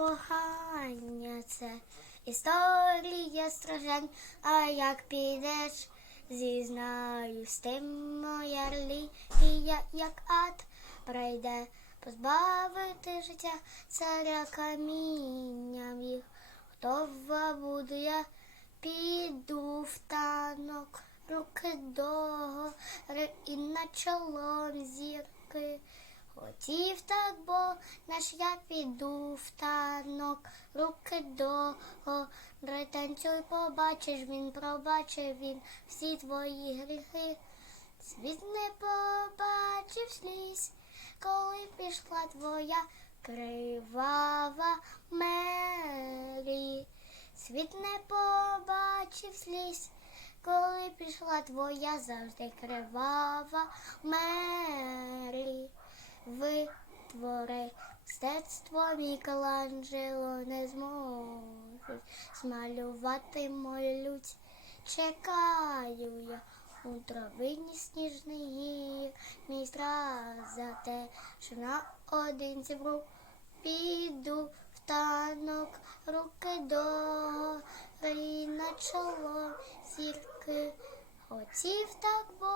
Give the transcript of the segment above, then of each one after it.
кохання це історія страждань, а як підеш, зізнаюсь, ти моя релігія, як ад прийде позбавити життя царя камінням їх. Готова буду я, піду в танок, руки догори і на чолом зірки. Хотів так, бо наш я піду в танок, руки догори, танцюй, побачиш, він пробачив він всі твої гріхи. Світ не побачив сліз, коли пішла твоя кривава Мері. Світ не побачив сліз, коли пішла твоя завжди кривава Мері. Витвори мистецтво Мікеланджело не зможуть змалювати молють. Чекаю я у травині сніжний мій страх за те, що на один зібру піду в танок, руки догори на чоло зірки. Хотів так, бо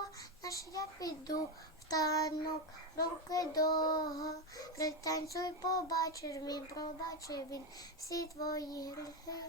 наш я піду в танок, руки догори, танцюй, побачиш, він пробачив він всі твої гріхи.